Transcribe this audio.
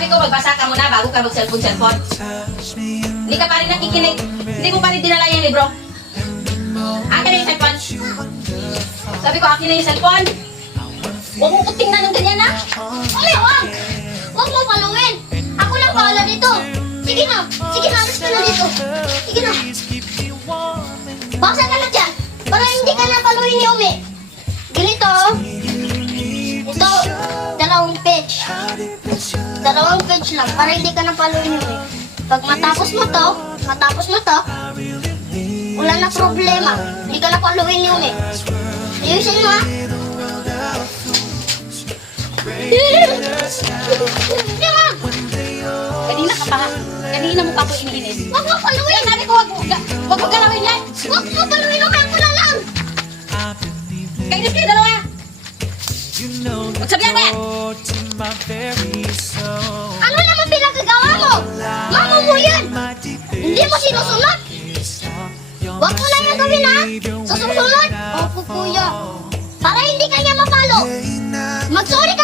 sabi ko, magbasa ka muna bago ka mag-cellphone. Hindi ka pa rin nakikinig. Hindi mo pa rin dinala yung libro. Akin na yung cellphone. Sabi ko, akin na yung cellphone. Huwag mo ko tingnan ng ganyan, ha? Umi, huwag! Huwag mo paluin! Ako lang bahala dito! Sige na! Sige na, alis ka na dito! Sige na! Basa ka na dyan! Para hindi ka na paluin ni Umi! Ganito, oh. Ito, dalawang page. Dalawang page lang, para hindi ka na paluin ni Umi. Pag matapos mo to, wala na problema. Hindi ka na paluin ni Umi. Ayusin mo, ha? Yan! Kanina ka pa. Kanina mo pa ako iniinis. Huwag mo paluin! Sabi ko, wag mo galawin yan. Huwag mo paluin! Umi, ako na lang! Kainis kayo dalawa. Magsabihan mo yan. Ano naman pinagagawa mo? Mama mo yan! Hindi mo sinusunod! Huwag mo lang yung gawin, ha? Sa susunod! Opo, kuya. Para hindi ka niya mapalo. Mag-sorry ka